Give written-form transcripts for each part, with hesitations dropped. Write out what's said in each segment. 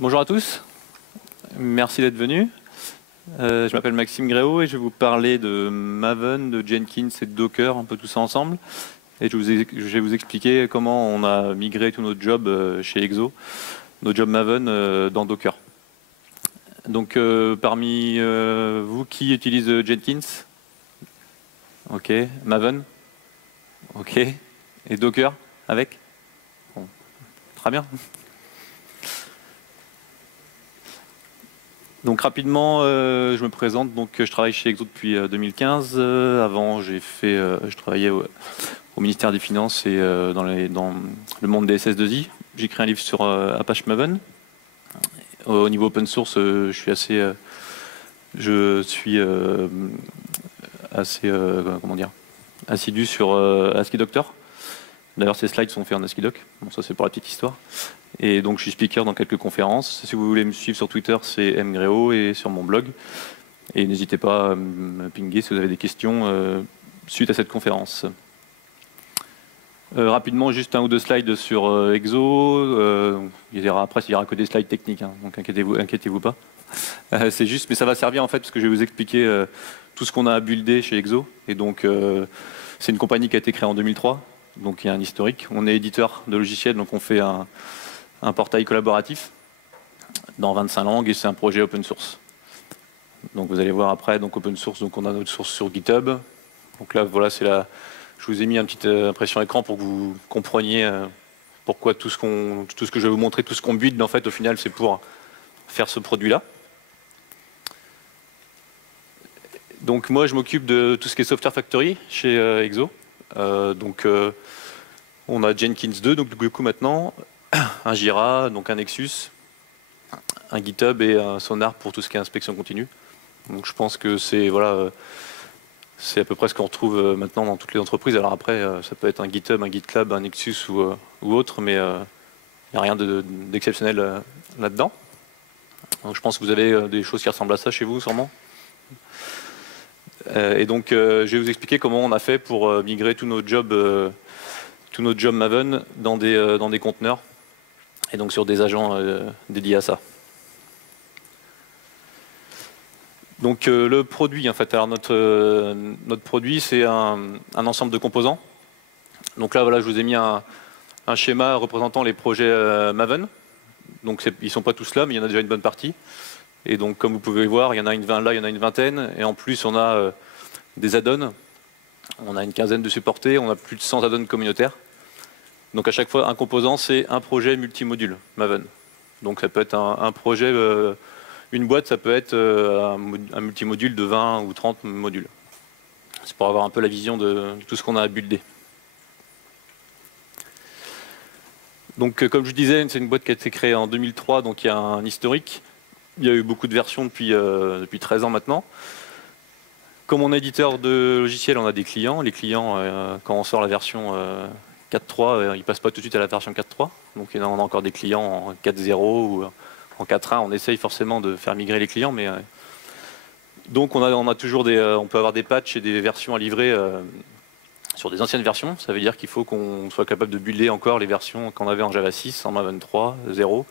Bonjour à tous, merci d'être venus. Je m'appelle Maxime Gréau et je vais vous parler de Maven, de Jenkins et de Docker, un peu tout ça ensemble. Et je vais vous expliquer comment on a migré tous nos jobs chez Exo, nos jobs Maven dans Docker. Donc parmi vous, qui utilise Jenkins? Ok. Maven? Ok. Et Docker avec? Bon. Très bien. Donc rapidement, je me présente. Donc je travaille chez Exo depuis 2015. Avant, je travaillais au ministère des Finances et dans le monde des SS2I. J'ai écrit un livre sur Apache Maven. Au niveau open source, je suis assez comment dire, assidu sur ASCII Doctor. D'ailleurs, ces slides sont faits en ASCII Doc. Bon, ça c'est pour la petite histoire. Et donc, je suis speaker dans quelques conférences. Si vous voulez me suivre sur Twitter, c'est mgreo et sur mon blog. Et n'hésitez pas à me pinguer si vous avez des questions suite à cette conférence. Rapidement, juste un ou deux slides sur Exo. Après, il n'y aura que des slides techniques, hein, donc inquiétez-vous pas. C'est juste, mais ça va servir en fait, parce que je vais vous expliquer tout ce qu'on a buildé chez Exo. Et donc, c'est une compagnie qui a été créée en 2003, donc il y a un historique. On est éditeur de logiciels, donc on fait un portail collaboratif dans 25 langues et c'est un projet open source. Donc vous allez voir après, donc open source, donc on a notre source sur GitHub. Donc là, voilà, je vous ai mis une petite impression écran pour que vous compreniez pourquoi tout ce que je vais vous montrer, tout ce qu'on build, en fait, au final, c'est pour faire ce produit-là. Donc moi, je m'occupe de tout ce qui est Software Factory chez Exo. On a Jenkins 2, donc du coup maintenant, un Jira, donc un Nexus, un GitHub et un Sonar pour tout ce qui est inspection continue. Donc je pense que c'est c'est à peu près ce qu'on retrouve maintenant dans toutes les entreprises. Alors après, ça peut être un GitHub, un GitLab, un Nexus ou autre, mais il n'y a rien d'exceptionnel là-dedans. Donc je pense que vous avez des choses qui ressemblent à ça chez vous, sûrement. Et donc je vais vous expliquer comment on a fait pour migrer tous nos jobs Maven dans des conteneurs et donc sur des agents dédiés à ça. Donc le produit, en fait, alors notre produit, c'est un ensemble de composants. Donc là, voilà, je vous ai mis un schéma représentant les projets Maven. Donc ils ne sont pas tous là, mais il y en a déjà une bonne partie. Et donc, comme vous pouvez voir, il y en a là, il y en a une vingtaine. Et en plus, on a des add-ons. On a une quinzaine de supportés. On a plus de 100 add-ons communautaires. Donc à chaque fois, un composant, c'est un projet multimodule Maven. Donc ça peut être un projet... une boîte, ça peut être un multimodule de 20 ou 30 modules. C'est pour avoir un peu la vision de tout ce qu'on a à builder. Donc, comme je disais, c'est une boîte qui a été créée en 2003, donc il y a un historique. Il y a eu beaucoup de versions depuis 13 ans maintenant. Comme on est éditeur de logiciels, on a des clients. Les clients, quand on sort la version 4.3, ils ne passent pas tout de suite à la version 4.3. Donc, on a encore des clients en 4.0 ou en 4.1, on essaye forcément de faire migrer les clients, mais donc on a toujours on peut avoir des patchs et des versions à livrer sur des anciennes versions. Ça veut dire qu'il faut qu'on soit capable de builder encore les versions qu'on avait en Java 6, en Maven 3, 0.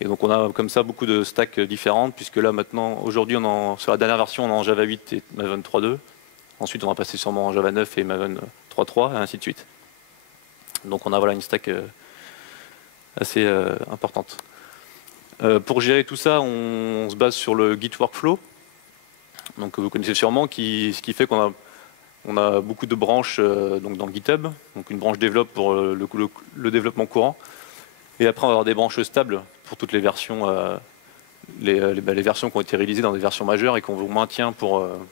Et donc on a comme ça beaucoup de stacks différentes, puisque là maintenant, aujourd'hui, sur la dernière version, on est en Java 8 et Maven 3.2. Ensuite, on va passer sûrement en Java 9 et Maven 3.3, et ainsi de suite. Donc on a voilà une stack assez importante. Pour gérer tout ça, on se base sur le Git Workflow, donc vous connaissez sûrement, ce qui fait qu'on a beaucoup de branches donc dans GitHub, donc une branche développe pour le développement courant, et après on va avoir des branches stables pour toutes les versions, les versions qui ont été réalisées dans des versions majeures et qu'on vous maintient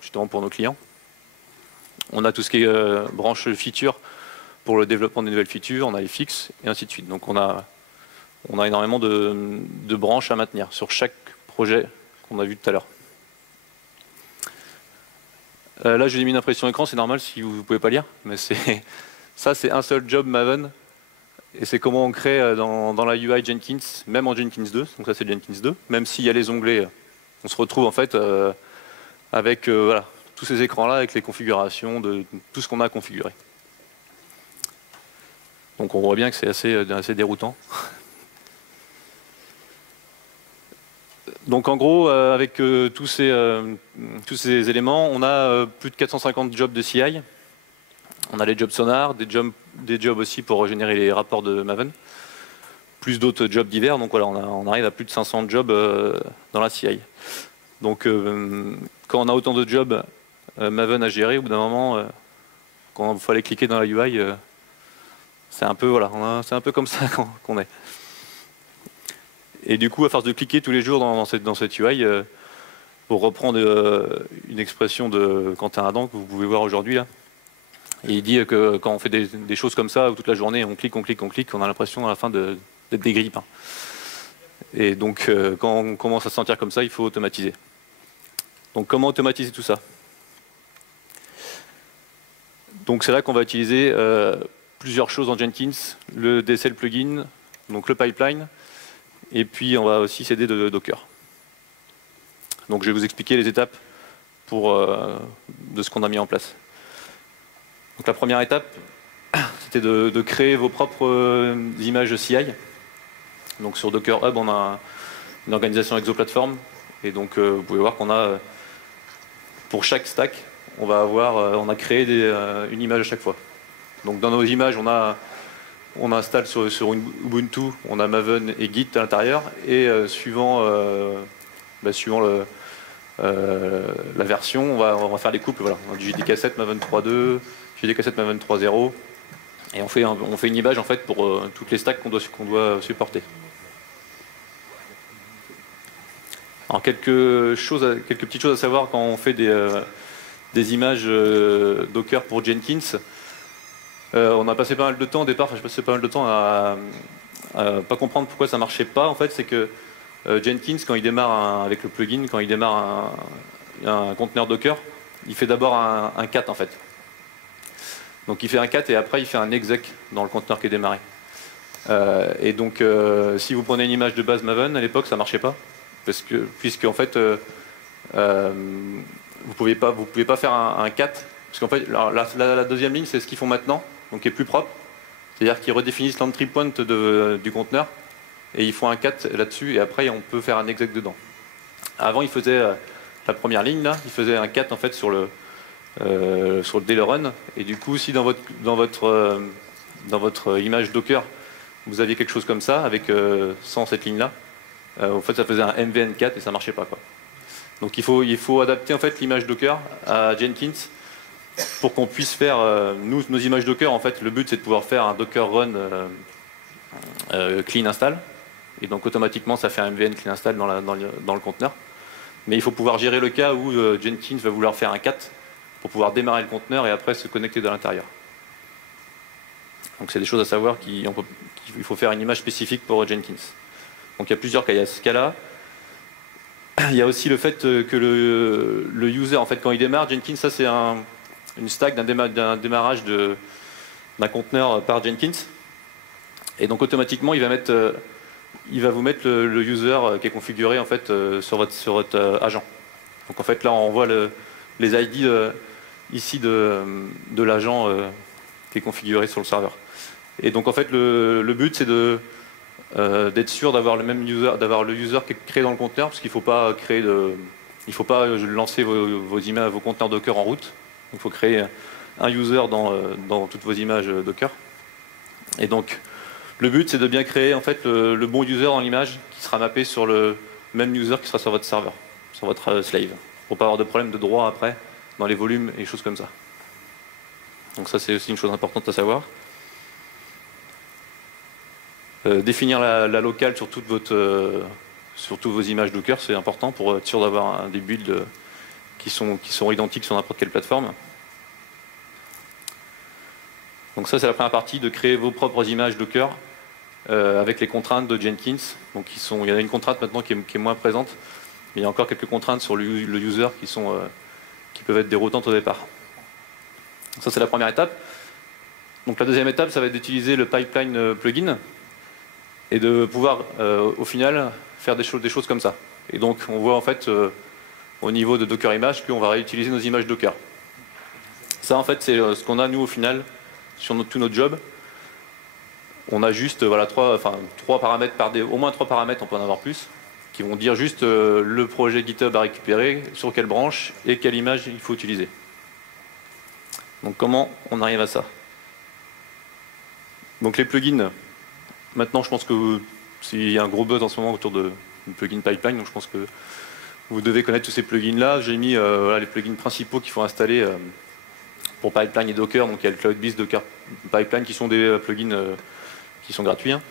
justement pour nos clients. On a tout ce qui est branche feature pour le développement des nouvelles features, on a les fixes et ainsi de suite. Donc on a énormément de branches à maintenir sur chaque projet qu'on a vu tout à l'heure. Là, je vous ai mis une impression écran, c'est normal si vous ne pouvez pas lire, mais ça, c'est un seul job Maven. Et c'est comment on crée dans la UI Jenkins, même en Jenkins 2, donc ça c'est Jenkins 2, même s'il y a les onglets, on se retrouve en fait avec voilà, tous ces écrans-là, avec les configurations de tout ce qu'on a configuré. Donc on voit bien que c'est assez déroutant. Donc en gros, avec tous ces éléments, on a plus de 450 jobs de CI. On a les jobs Sonar, des jobs aussi pour générer les rapports de Maven, plus d'autres jobs divers. Donc voilà, on arrive à plus de 500 jobs dans la CI. Donc quand on a autant de jobs Maven à gérer, au bout d'un moment, quand il faut aller cliquer dans la UI, c'est un peu c'est un peu comme ça qu'on est. Et du coup, à force de cliquer tous les jours dans cette UI, pour reprendre une expression de Quentin Adam que vous pouvez voir aujourd'hui là, il dit que quand on fait des choses comme ça, toute la journée, on clique, on a l'impression à la fin d'être des grippes. Et donc, quand on commence à se sentir comme ça, il faut automatiser. Donc, comment automatiser tout ça? Donc, c'est là qu'on va utiliser plusieurs choses en Jenkins, le DSL plugin, donc le pipeline, et puis on va aussi s'aider de Docker. Donc, je vais vous expliquer les étapes de ce qu'on a mis en place. Donc la première étape, c'était de créer vos propres images CI. Donc sur Docker Hub, on a une organisation exoplatform. Et donc vous pouvez voir qu'on a, pour chaque stack, on a créé une image à chaque fois. Donc dans nos images, on installe sur une Ubuntu, on a Maven et Git à l'intérieur. Et suivant la version, on va faire les couples. Voilà. On a du JDK7 Maven 3.2, JDK7 Maven 3.0, et on fait une image en fait pour toutes les stacks qu'on doit supporter. Alors quelques petites choses à savoir quand on fait des images Docker pour Jenkins. On a passé pas mal de temps au départ, j'ai passé pas mal de temps à pas comprendre pourquoi ça marchait pas. En fait, c'est que Jenkins, quand il démarre avec le plugin, quand il démarre un conteneur Docker, il fait d'abord un cat en fait. Donc il fait un cat et après il fait un exec dans le conteneur qui est démarré. Et donc si vous prenez une image de base Maven, à l'époque ça marchait pas, puisque en fait vous pouvez pas faire un cat, parce qu'en fait la deuxième ligne c'est ce qu'ils font maintenant, donc qui est plus propre, c'est-à-dire qu'ils redéfinissent l'entry point du conteneur et ils font un cat là-dessus et après on peut faire un exec dedans. Avant ils faisaient la première ligne là, ils faisaient un cat en fait sur le daily run, et du coup si dans votre image Docker vous aviez quelque chose comme ça avec sans cette ligne là, en fait ça faisait un MVN4 et ça marchait pas quoi. Donc il faut adapter en fait l'image Docker à Jenkins pour qu'on puisse faire nos images Docker. En fait le but c'est de pouvoir faire un Docker run clean install, et donc automatiquement ça fait un MVN clean install dans le conteneur, mais il faut pouvoir gérer le cas où Jenkins va vouloir faire un cat pour pouvoir démarrer le conteneur et après se connecter de l'intérieur. Donc c'est des choses à savoir qu'il faut faire une image spécifique pour Jenkins. Donc il y a plusieurs cas. Il y a ce cas-là. Il y a aussi le fait que le user, en fait, quand il démarre, Jenkins, ça c'est une stack d'un démarrage d'un conteneur par Jenkins. Et donc automatiquement, il va vous mettre le user qui est configuré en fait sur votre agent. Donc en fait là, on voit les ID ici de l'agent qui est configuré sur le serveur. Et donc en fait le but c'est d'être sûr d'avoir le user qui est créé dans le conteneur, parce qu'il ne faut pas lancer vos images, vos conteneurs Docker en route. Il faut créer un user dans toutes vos images Docker. Et donc le but c'est de bien créer en fait le bon user dans l'image qui sera mappé sur le même user qui sera sur votre serveur, sur votre slave, pour pas avoir de problème de droit après dans les volumes et choses comme ça. Donc ça c'est aussi une chose importante à savoir. Définir la locale sur toutes vos images Docker, c'est important pour être sûr d'avoir des builds qui sont identiques sur n'importe quelle plateforme. Donc ça c'est la première partie, de créer vos propres images Docker avec les contraintes de Jenkins. Donc il y a une contrainte maintenant qui est moins présente, mais il y a encore quelques contraintes sur le user qui peuvent être déroutantes au départ. Ça c'est la première étape. Donc la deuxième étape, ça va être d'utiliser le pipeline plugin et de pouvoir au final faire des choses comme ça. Et donc on voit en fait au niveau de Docker Image qu'on va réutiliser nos images Docker. Ça en fait c'est ce qu'on a nous au final sur tous nos jobs. On a juste voilà, trois paramètres au moins 3 paramètres, on peut en avoir plus, qui vont dire juste le projet GitHub à récupérer, sur quelle branche et quelle image il faut utiliser. Donc comment on arrive à ça? Donc les plugins, maintenant je pense que il y a un gros buzz en ce moment autour de plugin pipeline, donc je pense que vous devez connaître tous ces plugins-là. J'ai mis voilà, les plugins principaux qu'il faut installer pour Pipeline et Docker. Donc il y a le CloudBeast Docker Pipeline qui sont des plugins qui sont gratuits. Hein.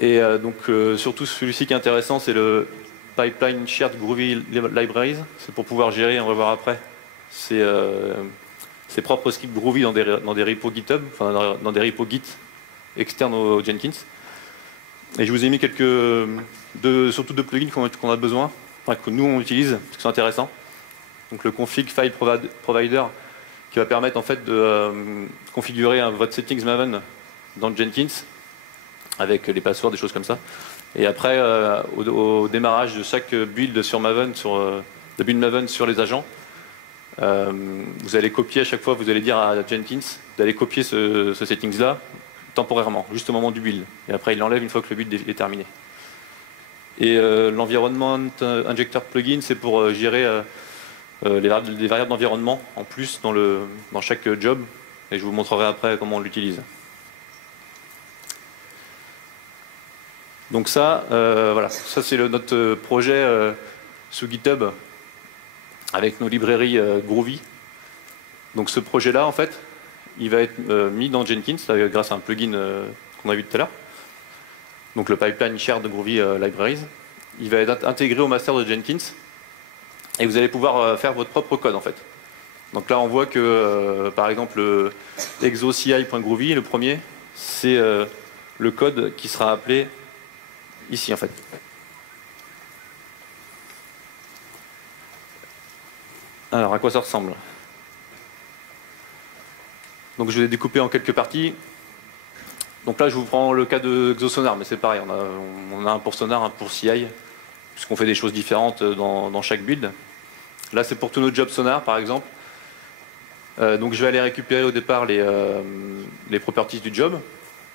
Et donc surtout celui-ci qui est intéressant, c'est le Pipeline Shared Groovy Libraries. C'est pour pouvoir gérer, on va voir après, ses propres scripts Groovy dans des repos GitHub, enfin dans des repos Git externes au Jenkins. Et je vous ai mis surtout deux plugins qu'on a besoin, enfin, que nous on utilise, parce que c'est intéressant. Donc le config file provider qui va permettre en fait de configurer votre settings Maven dans Jenkins avec les passwords, des choses comme ça. Et après, au démarrage de chaque build sur Maven, de build Maven sur les agents, vous allez copier à chaque fois, vous allez dire à Jenkins d'aller copier ce settings-là temporairement, juste au moment du build. Et après, il l'enlève une fois que le build est terminé. Et l'environnement injector plugin, c'est pour gérer les variables d'environnement en plus dans chaque job. Et je vous montrerai après comment on l'utilise. Donc ça, voilà, ça c'est notre projet sous GitHub avec nos librairies Groovy. Donc ce projet-là, en fait, il va être mis dans Jenkins grâce à un plugin qu'on a vu tout à l'heure. Donc le pipeline shared de Groovy Libraries. Il va être intégré au master de Jenkins et vous allez pouvoir faire votre propre code en fait. Donc là on voit que par exemple exoci.groovy, le premier, c'est le code qui sera appelé ici en fait. Alors à quoi ça ressemble? Donc je vais découper en quelques parties. Donc là je vous prends le cas de ExoSonar, mais c'est pareil, on a un pour Sonar, un pour CI, puisqu'on fait des choses différentes dans chaque build. Là c'est pour tous nos jobs Sonar par exemple. Donc je vais aller récupérer au départ les properties du job.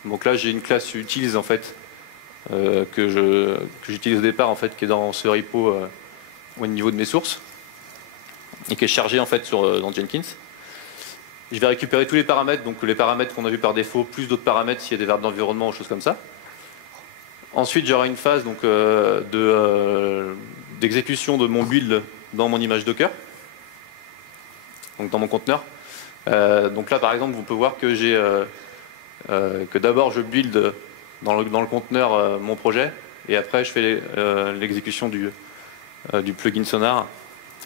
Donc là j'ai une classe utils en fait que j'utilise au départ en fait qui est dans ce repo au niveau de mes sources et qui est chargé en fait dans Jenkins. Je vais récupérer tous les paramètres, donc les paramètres qu'on a vus par défaut, plus d'autres paramètres s'il y a des variables d'environnement ou choses comme ça. Ensuite, j'aurai une phase donc, d'exécution de mon build dans mon image Docker, donc dans mon conteneur. Donc là, par exemple, vous pouvez voir que que d'abord je build dans le conteneur mon projet, et après je fais l'exécution du plugin Sonar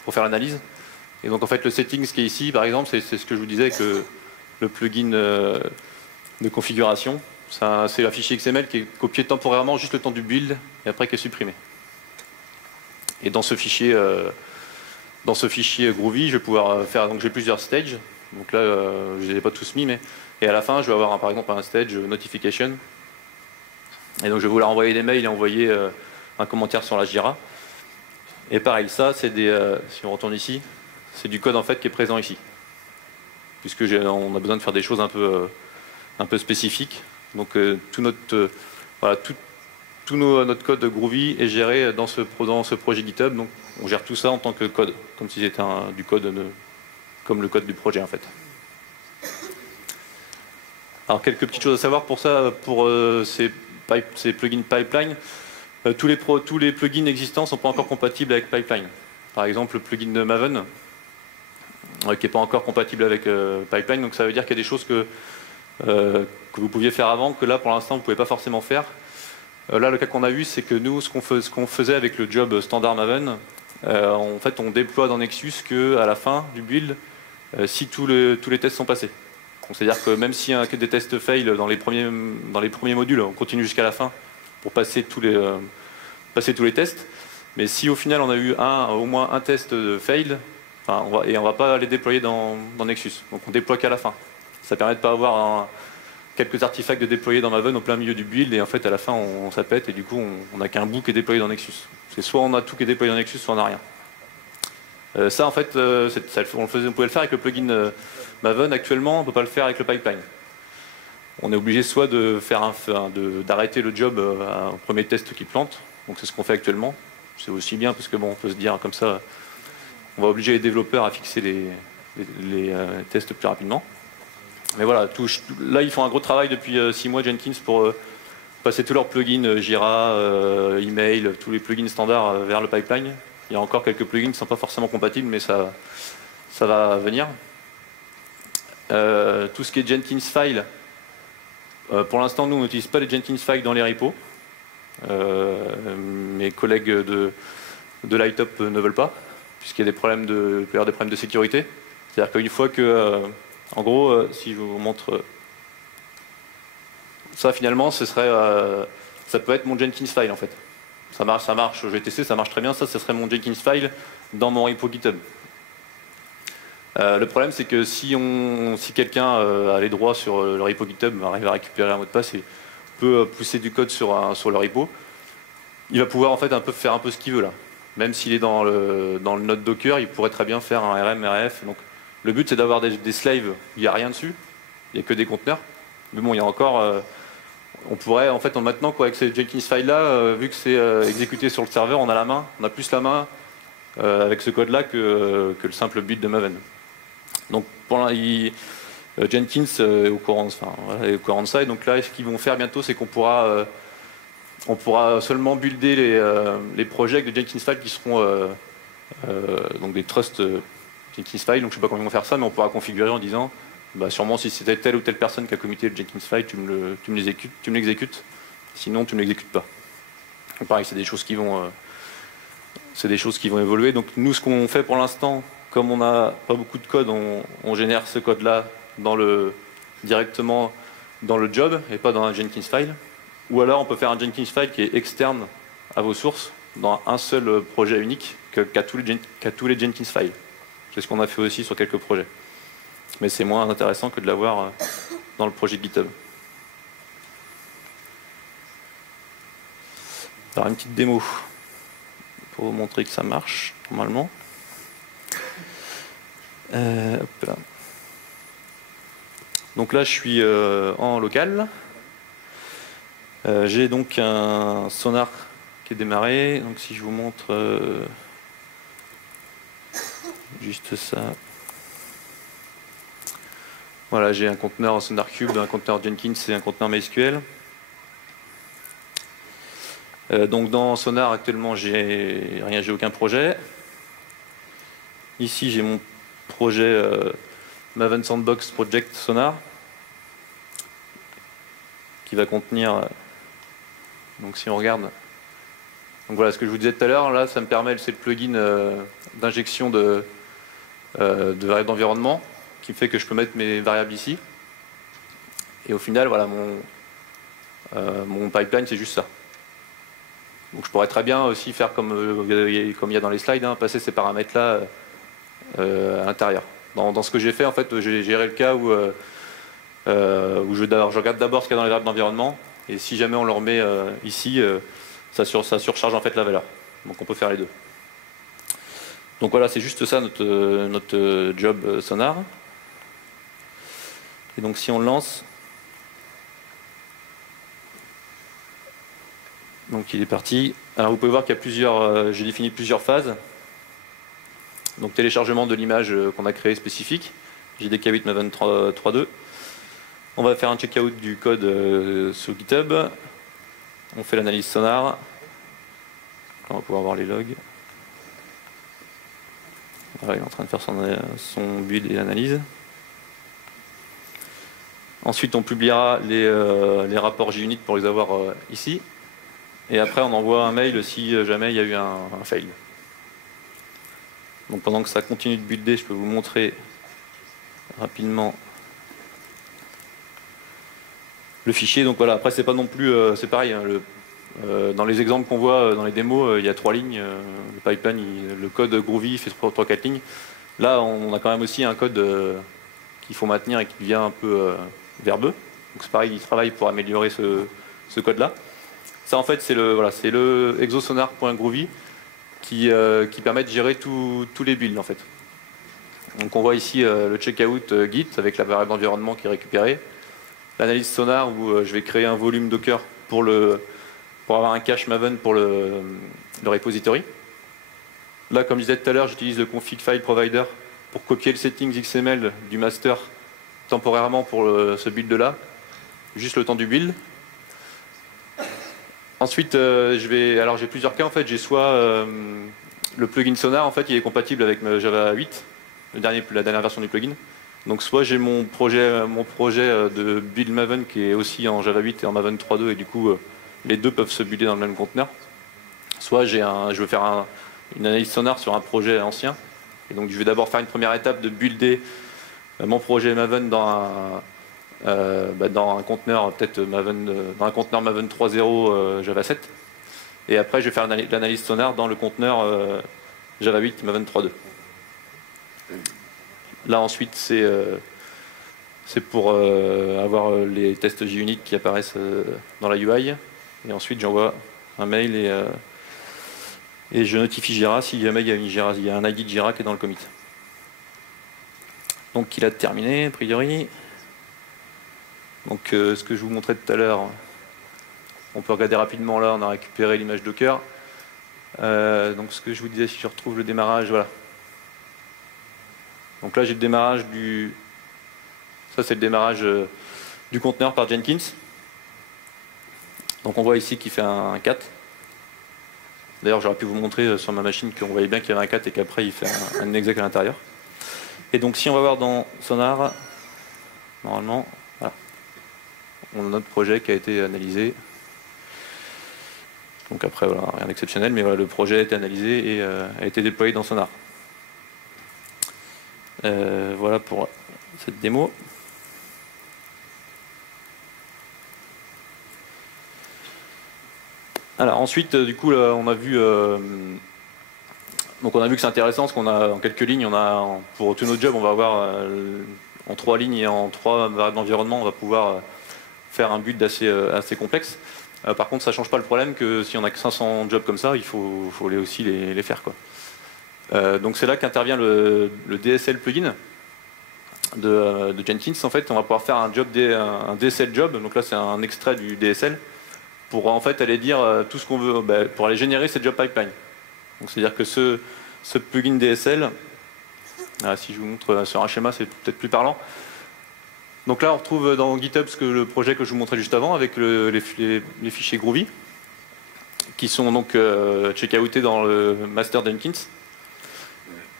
pour faire l'analyse. Et donc en fait le settings qui est ici par exemple c'est ce que je vous disais que le plugin de configuration c'est un fichier XML qui est copié temporairement juste le temps du build et après qui est supprimé. Et dans ce fichier Groovy je vais pouvoir faire, donc j'ai plusieurs stages, donc là je ne les ai pas tous mis mais et à la fin je vais avoir par exemple un stage notification et donc je vais vouloir envoyer des mails et envoyer un commentaire sur la Jira. Et pareil ça c'est si on retourne ici, c'est du code en fait qui est présent ici, puisque on a besoin de faire des choses un peu spécifiques. Donc tout notre code Groovy est géré dans ce projet GitHub. Donc on gère tout ça en tant que code, comme si c'était du code comme le code du projet en fait. Alors quelques petites choses à savoir pour ça, pour ces plugins pipeline. Tous les plugins existants ne sont pas encore compatibles avec pipeline. Par exemple le plugin de Maven qui n'est pas encore compatible avec Pipeline, donc ça veut dire qu'il y a des choses que vous pouviez faire avant, que là pour l'instant vous ne pouvez pas forcément faire. Là le cas qu'on a vu c'est que nous ce qu'on faisait avec le job standard Maven, en fait on déploie dans Nexus qu'à la fin du build si tous les tests sont passés. C'est-à-dire que même s'il y a des tests fail dans les premiers modules, on continue jusqu'à la fin pour passer tous les tests, mais si au final on a eu au moins un test fail, on va pas les déployer dans Nexus. Donc on déploie qu'à la fin. Ça permet de pas avoir quelques artefacts de déployer dans Maven au plein milieu du build et en fait à la fin ça pète et du coup on n'a qu'un bout qui est déployé dans Nexus. C'est soit on a tout qui est déployé dans Nexus, soit on n'a rien. Ça en fait, on pouvait le faire avec le plugin Maven. Actuellement on ne peut pas le faire avec le pipeline. on est obligé soit de d'arrêter le job au premier test qui plante, donc c'est ce qu'on fait actuellement. C'est aussi bien parce que bon, on peut se dire comme ça, on va obliger les développeurs à fixer les tests plus rapidement. Mais voilà, là ils font un gros travail depuis 6 mois Jenkins pour passer tous leurs plugins Jira, email, tous les plugins standards vers le pipeline. Il y a encore quelques plugins qui ne sont pas forcément compatibles, mais ça va venir. Tout ce qui est Jenkins File, pour l'instant, nous, on n'utilise pas les Jenkins Files dans les repos. Mes collègues de Lightup ne veulent pas, puisqu'il y a des problèmes peut y avoir des problèmes de sécurité. C'est-à-dire qu'une fois que, en gros, si je vous montre ça, finalement, ça peut être mon Jenkins File, en fait. Ça marche, j'ai testé, ça marche très bien. Ça serait mon Jenkins File dans mon repo GitHub. Le problème, c'est que si quelqu'un a les droits sur le repo GitHub, arrive à récupérer un mot de passe et peut pousser du code sur le repo, il va pouvoir en fait faire un peu ce qu'il veut là. Même s'il est dans le node Docker, il pourrait très bien faire un RM, RF. Donc, le but, c'est d'avoir des slaves où il n'y a rien dessus, il n'y a que des conteneurs. Mais bon, il y a encore... on pourrait, en fait, maintenant, avec ces Jenkins files-là, vu que c'est exécuté sur le serveur, on a plus la main avec ce code-là que le simple build de Maven. Donc Jenkins est au courant de ça, et donc là, ce qu'ils vont faire bientôt, c'est qu'on pourra seulement builder les projets avec des Jenkins files qui seront donc des trust Jenkins files. Donc je ne sais pas comment ils vont faire ça, mais on pourra configurer en disant, bah, sûrement si c'était telle ou telle personne qui a commité le Jenkins file, tu me l'exécutes, sinon tu ne l'exécutes pas. Donc pareil, c'est des choses qui vont évoluer. Donc nous, ce qu'on fait pour l'instant, comme on n'a pas beaucoup de code, on génère ce code-là directement dans le job et pas dans un Jenkins file. Ou alors on peut faire un Jenkins file qui est externe à vos sources dans un seul projet unique qu'à tous les Jenkins files. C'est ce qu'on a fait aussi sur quelques projets. Mais c'est moins intéressant que de l'avoir dans le projet GitHub. Alors une petite démo pour vous montrer que ça marche normalement. Hop là. Donc là je suis en local. J'ai donc un sonar qui est démarré. Donc si je vous montre juste ça. Voilà, j'ai un conteneur SonarQube, un conteneur Jenkins et un conteneur MySQL. Donc dans Sonar actuellement j'ai aucun projet. Ici j'ai mon projet Maven Sandbox Project Sonar qui va contenir, donc si on regarde, donc voilà ce que je vous disais tout à l'heure, là ça me permet, c'est le plugin d'injection de variables d'environnement qui fait que je peux mettre mes variables ici. Et au final, voilà, mon pipeline c'est juste ça. Donc je pourrais très bien aussi faire comme il y a dans les slides, passer ces paramètres-là à l'intérieur. Dans ce que j'ai fait, en fait, j'ai géré le cas où je regarde d'abord ce qu'il y a dans les variables d'environnement, et si jamais on le remet ici, ça surcharge en fait la valeur. Donc on peut faire les deux. Donc voilà, c'est juste ça notre job Sonar. Et donc si on le lance, donc il est parti. Alors vous pouvez voir qu'il y a plusieurs, j'ai défini plusieurs phases. Donc téléchargement de l'image qu'on a créée spécifique, JDK 8 Maven 3.2. On va faire un checkout du code sur GitHub. On fait l'analyse Sonar. On va pouvoir voir les logs. Voilà, il est en train de faire son build et l'analyse. Ensuite, on publiera les rapports JUnit pour les avoir ici. Et après, on envoie un mail si jamais il y a eu un fail. Donc pendant que ça continue de builder, je peux vous montrer rapidement le fichier. Donc voilà, après c'est pas non plus, c'est pareil, hein, dans les exemples qu'on voit dans les démos, il y a 3 lignes, le pipeline, le code Groovy fait 3-4 lignes. Là on a quand même aussi un code qu'il faut maintenir et qui devient un peu verbeux. Donc c'est pareil, il travaille pour améliorer ce code là. Ça en fait c'est le exosonar.groovy qui permet de gérer tous les builds en fait. Donc on voit ici le checkout Git avec la variable d'environnement qui est récupérée. l'analyse sonar où je vais créer un volume Docker pour avoir un cache Maven pour le repository. Là, comme je disais tout à l'heure, j'utilise le config file provider pour copier le settings XML du master temporairement pour ce build-là, juste le temps du build. Ensuite, alors j'ai plusieurs cas en fait. J'ai soit le plugin Sonar en fait, il est compatible avec Java 8, la dernière version du plugin. Donc soit j'ai mon projet de build Maven qui est aussi en Java 8 et en Maven 3.2 et du coup les deux peuvent se builder dans le même conteneur. Soit je veux faire une analyse Sonar sur un projet ancien. Et donc je vais d'abord faire une première étape de builder mon projet Maven dans un conteneur peut-être dans un conteneur Maven 3.0 Java 7. Et après je vais faire l'analyse Sonar dans le conteneur Java 8 Maven 3.2. Là ensuite c'est pour avoir les tests JUnit qui apparaissent dans la UI. Et ensuite j'envoie un mail et je notifie Jira si jamais il y a un ID de Jira qui est dans le commit. Donc il a terminé a priori. Donc ce que je vous montrais tout à l'heure, on peut regarder rapidement là, on a récupéré l'image Docker. Donc ce que je vous disais, si je retrouve le démarrage, voilà. Donc là j'ai le démarrage ça c'est le démarrage du conteneur par Jenkins. Donc on voit ici qu'il fait un 4. D'ailleurs j'aurais pu vous montrer sur ma machine qu'on voyait bien qu'il y avait un 4 et qu'après il fait un exec à l'intérieur. Et donc si on va voir dans Sonar, normalement, voilà, on a notre projet qui a été analysé. Donc après voilà, rien d'exceptionnel, mais voilà, le projet a été analysé et a été déployé dans Sonar. Voilà pour cette démo. Alors ensuite, du coup, là, on a vu que c'est intéressant parce qu'on a en quelques lignes, pour tous nos jobs, on va avoir en 3 lignes et en 3 variables d'environnement, on va pouvoir faire un build assez complexe. Par contre, ça ne change pas le problème que si on a que 500 jobs comme ça, il faut aussi les faire, quoi. Donc c'est là qu'intervient le DSL plugin de Jenkins. En fait, on va pouvoir faire un DSL job. Donc là, c'est un extrait du DSL pour en fait aller dire tout ce qu'on veut, pour aller générer cette job pipeline. Donc c'est-à-dire que ce plugin DSL, si je vous montre sur un schéma, c'est peut-être plus parlant. Donc là, on retrouve dans GitHub le projet que je vous montrais juste avant avec les fichiers Groovy qui sont donc checkoutés dans le master Jenkins.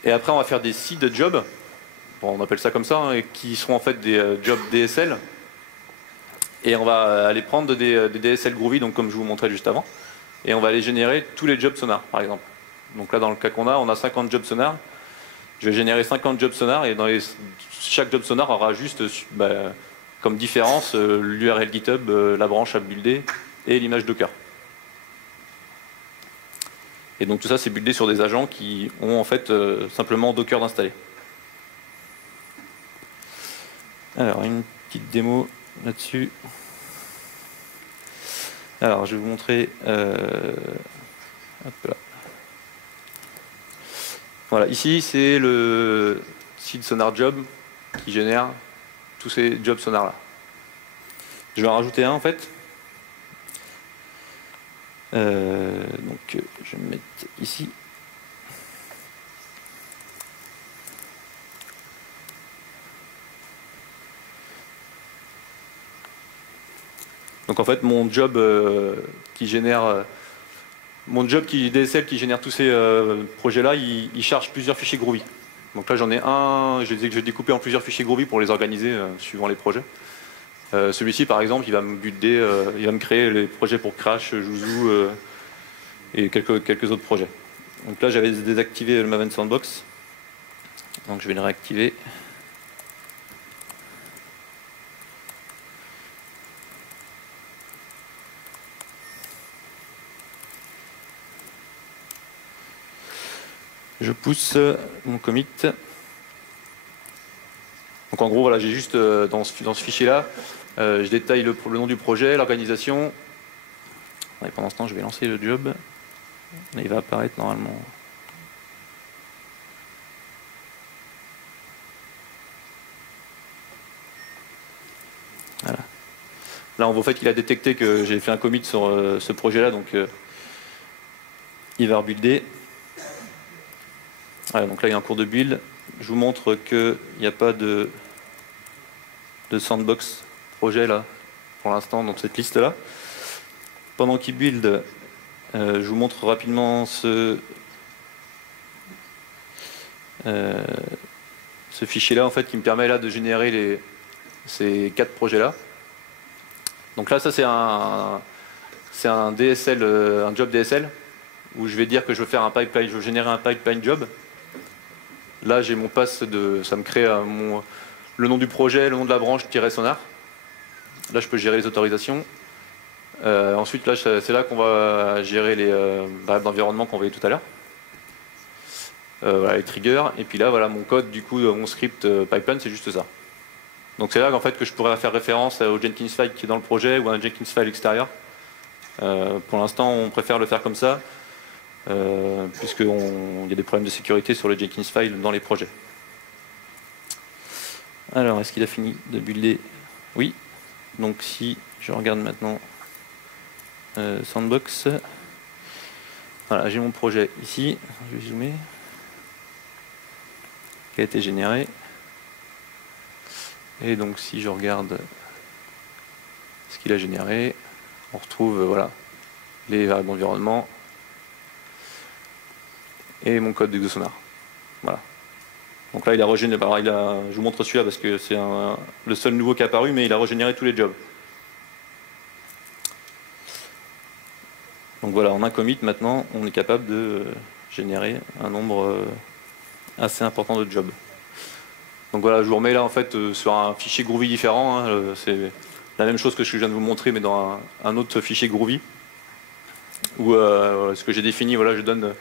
Et après, on va faire des seed jobs, bon, on appelle ça comme ça, hein, et qui seront en fait des jobs DSL. Et on va aller prendre des DSL Groovy, donc comme je vous montrais juste avant, et on va aller générer tous les jobs Sonar, par exemple. Donc là, dans le cas qu'on a, on a 50 jobs Sonar. Je vais générer 50 jobs Sonar, et chaque job Sonar aura juste comme différence l'URL GitHub, la branche à builder et l'image Docker. Et donc tout ça, c'est buildé sur des agents qui ont en fait simplement Docker d'installer. Alors, une petite démo là-dessus. Alors, je vais vous montrer. Hop là. Voilà, ici, c'est le seed Sonar Job qui génère tous ces jobs Sonar là. Je vais en rajouter un en fait. Donc, je vais me mettre ici. Donc en fait, mon job DSL qui génère tous ces projets-là, il charge plusieurs fichiers Groovy. Donc là, j'en ai un, je vais découper en plusieurs fichiers Groovy pour les organiser suivant les projets. Celui-ci, par exemple, il va me créer les projets pour Crash, Juzu et quelques autres projets. Donc là, j'avais désactivé le Maven Sandbox. Donc je vais le réactiver. Je pousse mon commit. Donc en gros, voilà, j'ai juste dans ce fichier-là, je détaille le nom du projet, l'organisation. Et pendant ce temps, je vais lancer le job. Et il va apparaître normalement. Voilà. Là, on voit en fait qu'il a détecté que j'ai fait un commit sur ce projet-là, donc il va rebuilder. Voilà, donc là, il y a un cours de build. Je vous montre qu'il n'y a pas de sandbox projet là, pour l'instant, dans cette liste-là. Pendant qu'il build, je vous montre rapidement ce fichier-là, en fait, qui me permet là de générer ces 4 projets-là. Donc là, ça c'est un DSL, un job DSL, où je vais dire que je veux faire un pipeline, je veux générer un pipeline job. Là, j'ai mon pass ça me crée le nom du projet, le nom de la branche -sonar. Là, je peux gérer les autorisations. Ensuite, là, c'est là qu'on va gérer les variables d'environnement qu'on voyait tout à l'heure. Voilà, les triggers. Et puis là, voilà, mon code, du coup, mon script pipeline, c'est juste ça. Donc c'est là en fait que je pourrais faire référence au Jenkins file qui est dans le projet ou à un Jenkins file extérieur. Pour l'instant, on préfère le faire comme ça, puisqu'il y a des problèmes de sécurité sur le Jenkins file dans les projets. Alors, est-ce qu'il a fini de builder? Oui. Donc si je regarde maintenant Sandbox, voilà, j'ai mon projet ici, je vais zoomer, qui a été généré. Et donc si je regarde ce qu'il a généré, on retrouve voilà, les variables d'environnement et mon code d'ExoSonar. Voilà. Donc là il a régénéré, alors je vous montre celui-là parce que c'est le seul nouveau qui est apparu, mais il a régénéré tous les jobs. Donc voilà, en un commit maintenant, on est capable de générer un nombre assez important de jobs. Donc voilà, je vous remets là en fait sur un fichier Groovy différent. Hein, c'est la même chose que ce que je viens de vous montrer, mais dans un autre fichier Groovy. Où ce que j'ai défini, voilà, je donne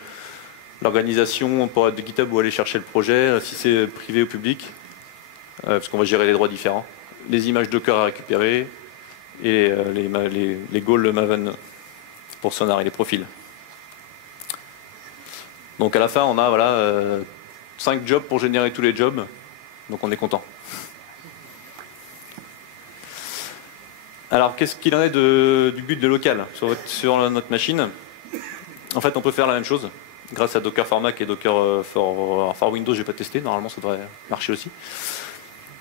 l'organisation pour être de GitHub où aller chercher le projet, si c'est privé ou public, parce qu'on va gérer les droits différents. Les images Docker à récupérer et les goals Maven pour Sonar et les profils. Donc à la fin, on a voilà, 5 jobs pour générer tous les jobs. Donc on est content. Alors qu'est-ce qu'il en est du build de local sur notre machine? En fait on peut faire la même chose grâce à Docker for Mac et Docker for Windows. J'ai pas testé, normalement ça devrait marcher aussi.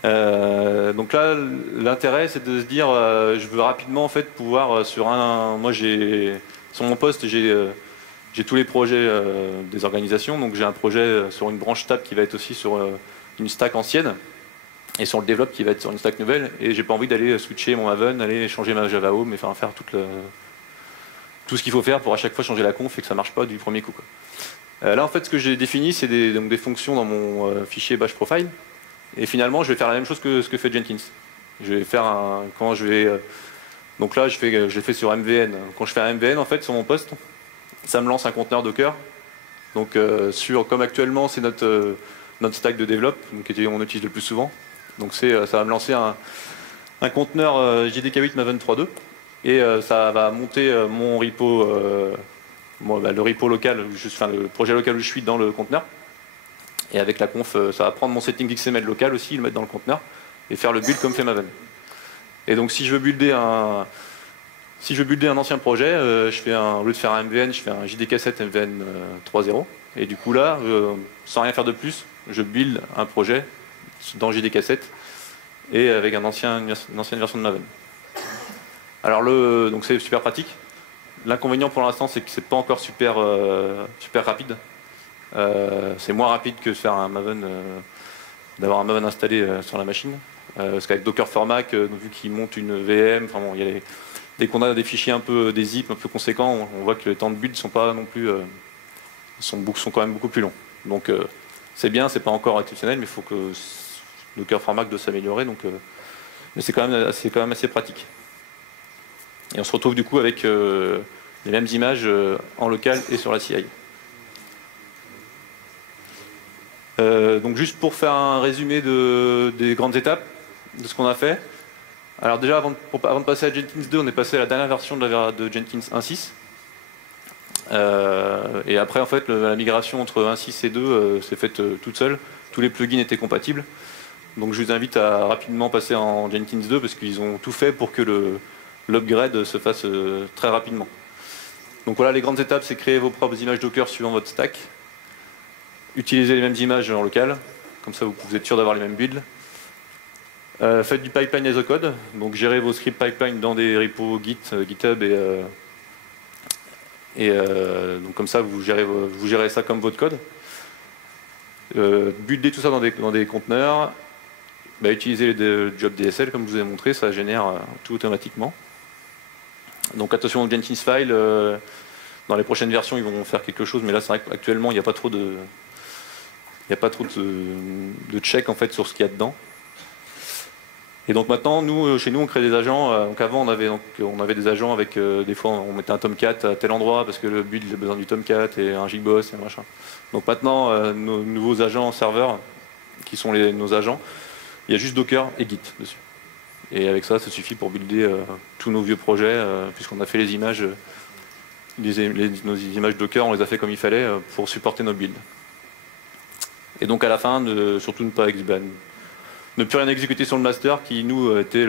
Donc là l'intérêt c'est de se dire je veux rapidement en fait pouvoir moi sur mon poste j'ai tous les projets des organisations, donc j'ai un projet sur une branche tab qui va être aussi sur une stack ancienne et sur le develop qui va être sur une stack nouvelle, et j'ai pas envie d'aller switcher mon Maven, aller changer ma Java Home, et faire tout ce qu'il faut faire pour à chaque fois changer la conf et que ça marche pas du premier coup, quoi. Là en fait ce que j'ai défini c'est des fonctions dans mon fichier bash profile, et finalement je vais faire la même chose que ce que fait Jenkins. Je vais faire donc là je l'ai fait sur MVN. Quand je fais un MVN en fait sur mon poste, ça me lance un conteneur Docker. Donc comme actuellement c'est notre stack de develop, donc on utilise le plus souvent. Donc ça va me lancer un conteneur JDK8 Maven 3.2 et ça va monter mon repo, le repo local, le projet local où je suis dans le conteneur. Et avec la conf, ça va prendre mon setting XML local aussi, le mettre dans le conteneur et faire le build comme fait Maven. Et donc si je veux builder un ancien projet, au lieu de faire un MVN, je fais un JDK7 MVN 3.0. Et du coup là, sans rien faire de plus, je build un projet dans JDK7 et avec une ancienne version de Maven. Alors donc c'est super pratique. L'inconvénient pour l'instant c'est que c'est pas encore super rapide. C'est moins rapide que de faire d'avoir un Maven installé sur la machine. Parce qu'avec Docker for Mac, vu qu'il monte une VM, enfin bon, dès qu'on a des fichiers des zips un peu conséquents, on voit que les temps de build sont pas non plus sont quand même beaucoup plus longs. Donc c'est bien, c'est pas encore exceptionnel, mais il faut que Docker for Mac doit s'améliorer. Mais c'est quand même assez pratique. Et on se retrouve du coup avec les mêmes images en local et sur la CI. Donc juste pour faire un résumé des grandes étapes de ce qu'on a fait. Alors déjà avant de passer à Jenkins 2, on est passé à la dernière version de Jenkins 1.6. Et après en fait la migration entre 1.6 et 2 s'est faite toute seule. Tous les plugins étaient compatibles. Donc je vous invite à rapidement passer en Jenkins 2 parce qu'ils ont tout fait pour que l'upgrade se fasse très rapidement. Donc voilà, les grandes étapes, c'est créer vos propres images Docker suivant votre stack, utiliser les mêmes images en local, comme ça vous êtes sûr d'avoir les mêmes builds. Faites du pipeline as a code, donc gérez vos scripts pipeline dans des repos Git, GitHub donc comme ça vous gérez ça comme votre code. Buildez tout ça dans des conteneurs. Utilisez le job DSL comme je vous ai montré, ça génère tout automatiquement. Donc attention aux Jenkins files, dans les prochaines versions ils vont faire quelque chose, mais là c'est vrai qu'actuellement il n'y a pas trop de check en fait sur ce qu'il y a dedans. Et donc maintenant, chez nous, on crée des agents. Donc avant, on avait des agents avec des fois, on mettait un Tomcat à tel endroit parce que le build il a besoin du Tomcat et un Gboss et machin. Donc maintenant, nos nouveaux agents serveurs, qui sont nos agents, il y a juste Docker et Git dessus. Et avec ça, ça suffit pour builder tous nos vieux projets, puisqu'on a fait les images, nos images Docker, on les a fait comme il fallait pour supporter nos builds. Et donc à la fin, surtout ne pas ne plus rien exécuter sur le master qui nous était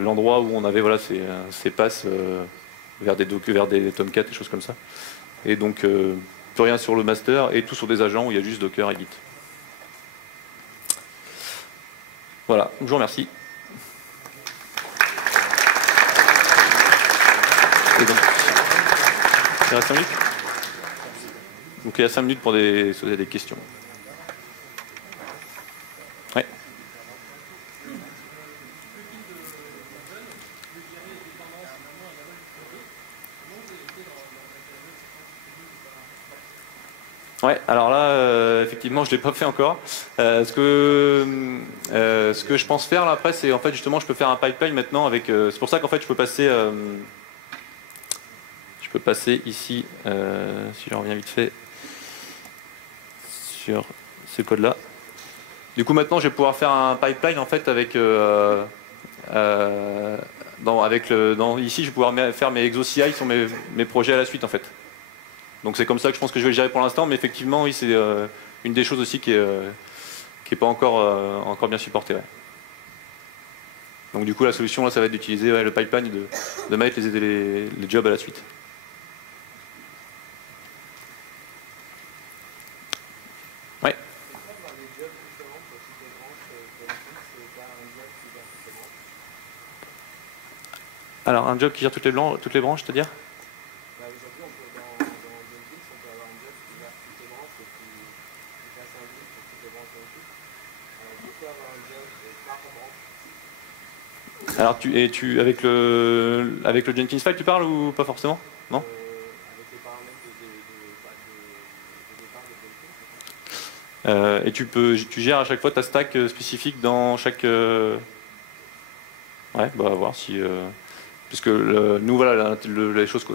l'endroit où on avait ces passes vers des Tomcat et choses comme ça. Et donc plus rien sur le master et tout sur des agents où il y a juste Docker et Git. Voilà, je vous remercie. Et donc, il reste 5 minutes. Donc il y a 5 minutes pour si vous avez des questions. Ouais. Ouais, alors là, effectivement, je ne l'ai pas fait encore. Ce que je pense faire là après, c'est en fait justement, je peux faire un pipeline maintenant avec. C'est pour ça qu'en fait, je peux passer ici, si je reviens vite fait, sur ce code-là. Du coup, maintenant, je vais pouvoir faire un pipeline en fait avec ici, je vais pouvoir faire mes exo-CI sur mes projets à la suite en fait. Donc c'est comme ça que je pense que je vais le gérer pour l'instant, mais effectivement, oui, c'est une des choses aussi qui est pas encore bien supportée. Ouais. Donc du coup, la solution là, ça va être d'utiliser le pipeline et de mettre les jobs à la suite. Ouais. Alors un job qui gère toutes les branches, c'est-à-dire ? Alors avec le Jenkins file tu parles ou pas forcément? Non? Et tu gères à chaque fois ta stack spécifique dans chaque. Ouais, bah à voir si. Puisque nous voilà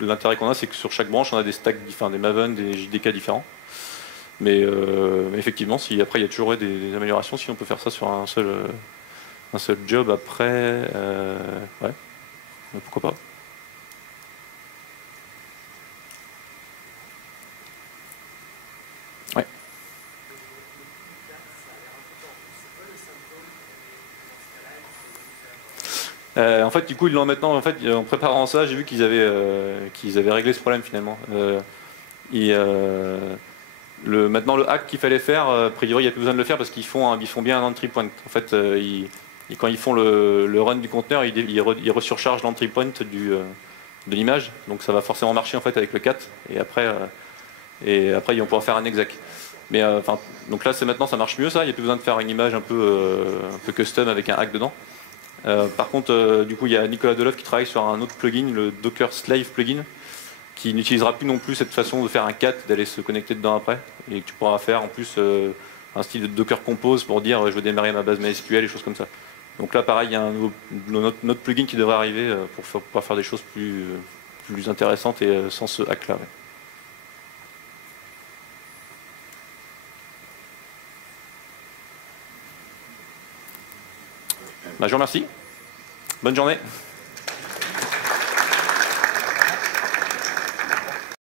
l'intérêt qu'on a, c'est que sur chaque branche on a des stacks, des Maven, des JDK différents. Mais effectivement, si après il y a toujours des améliorations, si on peut faire ça sur un seul job après, ouais, pourquoi pas. Ouais. En fait, du coup, ils l'ont maintenant. En fait, en préparant ça, j'ai vu qu'ils avaient réglé ce problème finalement. Maintenant, le hack qu'il fallait faire, a priori, il n'y a plus besoin de le faire parce qu'ils font bien un entry point. En fait, quand ils font le run du conteneur, ils resurchargent l'entry point de l'image. Donc ça va forcément marcher en fait avec le cat. Et après ils vont pouvoir faire un exec. Mais donc là, maintenant, ça marche mieux ça. Il n'y a plus besoin de faire une image un peu custom avec un hack dedans. Par contre, du coup, il y a Nicolas Deleuve qui travaille sur un autre plugin, le Docker Slave plugin, qui n'utilisera plus non plus cette façon de faire un cat, d'aller se connecter dedans après, et que tu pourras faire en plus un style de Docker Compose pour dire je veux démarrer ma base MySQL et choses comme ça. Donc là, pareil, il y a notre plugin qui devrait arriver pour pouvoir faire des choses plus intéressantes et sans ce hack-là. Ouais. Bah, je vous remercie. Bonne journée.